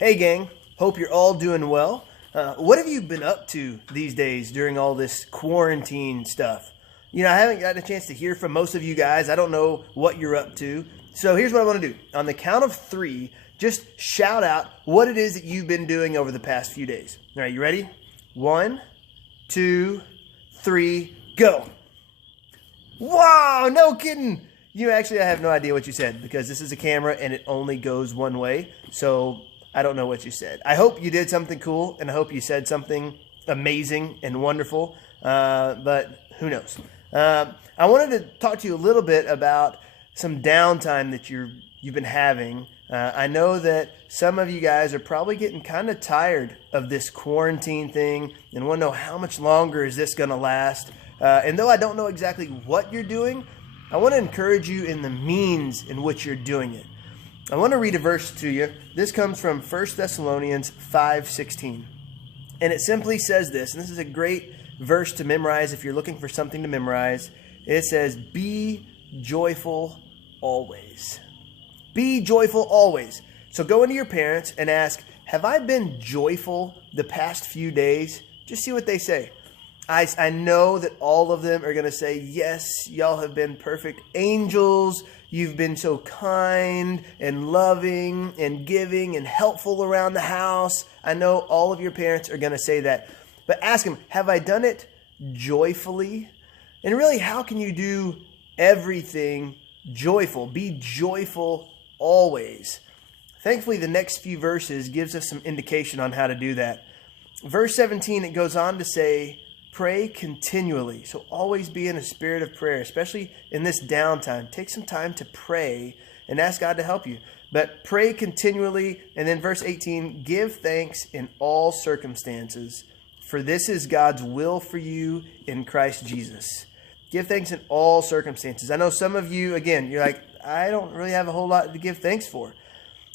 Hey gang, hope you're all doing well. What have you been up to these days during all this quarantine stuff? You know, I haven't gotten a chance to hear from most of you guys. I don't know what you're up to. So here's what I want to do. On the count of 3, just shout out what it is that you've been doing over the past few days. All right, you ready? 1, 2, 3, go. Wow, no kidding. I have no idea what you said because this is a camera and it only goes one way. So I don't know what you said. I hope you did something cool and I hope you said something amazing and wonderful, but who knows. I wanted to talk to you a little bit about some downtime that you've been having. I know that some of you guys are probably getting kind of tired of this quarantine thing and want to know how much longer is this going to last. And though I don't know exactly what you're doing, I want to encourage you in the means in which you're doing it. I want to read a verse to you. This comes from 1 Thessalonians 5:16. And it simply says this, and this is a great verse to memorize if you're looking for something to memorize. It says, "Be joyful always." Be joyful always. So go into your parents and ask, have I been joyful the past few days? Just see what they say. I know that all of them are going to say, yes, y'all have been perfect angels. You've been so kind and loving and giving and helpful around the house. I know all of your parents are going to say that. But ask them, have I done it joyfully? And really, how can you do everything joyful? Be joyful always. Thankfully, the next few verses gives us some indication on how to do that. Verse 17, it goes on to say, pray continually. So always be in a spirit of prayer, especially in this downtime. Take some time to pray and ask God to help you. But pray continually. And then verse 18, give thanks in all circumstances, for this is God's will for you in Christ Jesus. Give thanks in all circumstances. I know some of you, again, you're like, I don't really have a whole lot to give thanks for.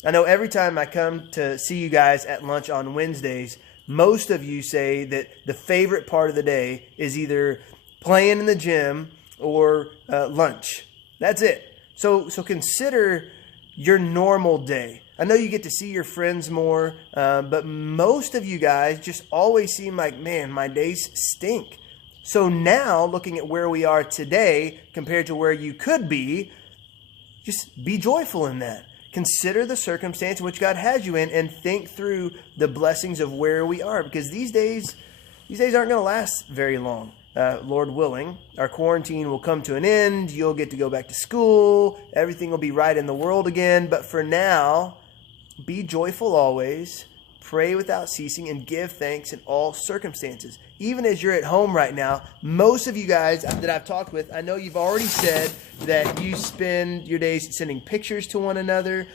I know every time I come to see you guys at lunch on Wednesdays, most of you say that the favorite part of the day is either playing in the gym or lunch. That's it. So consider your normal day. I know you get to see your friends more, but most of you guys just always seem like, man, my days stink. So now, looking at where we are today compared to where you could be, just be joyful in that. Consider the circumstance in which God has you in and think through the blessings of where we are, because these days aren't going to last very long. Lord willing, our quarantine will come to an end. You'll get to go back to school. Everything will be right in the world again. But for now, be joyful always, pray without ceasing, and give thanks in all circumstances. Even as you're at home right now, most of you guys that I've talked with, I know you've already said that you spend your days sending pictures to one another.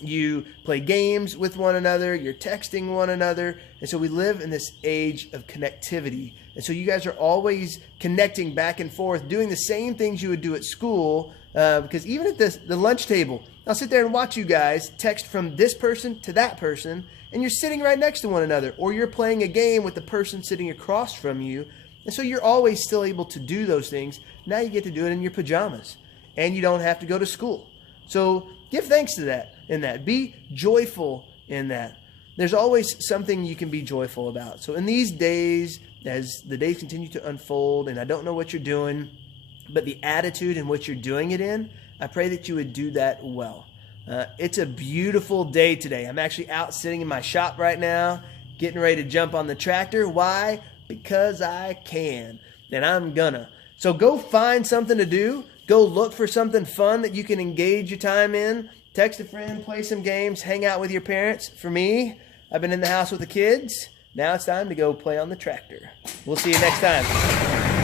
You play games with one another. You're texting one another. And so we live in this age of connectivity. And so you guys are always connecting back and forth, doing the same things you would do at school. Because even at the lunch table, I'll sit there and watch you guys text from this person to that person, and you're sitting right next to one another, or you're playing a game with the person sitting across from you. And so you're always still able to do those things. Now you get to do it in your pajamas, and you don't have to go to school. So give thanks to that in that. Be joyful in that. There's always something you can be joyful about. So in these days, as the days continue to unfold, and I don't know what you're doing, but the attitude in which you're doing it in, I pray that you would do that well. It's a beautiful day today. I'm actually out sitting in my shop right now, getting ready to jump on the tractor. Why? Because I can, and I'm gonna. So go find something to do. Go look for something fun that you can engage your time in. Text a friend, play some games, hang out with your parents. For me, I've been in the house with the kids. Now it's time to go play on the tractor. We'll see you next time.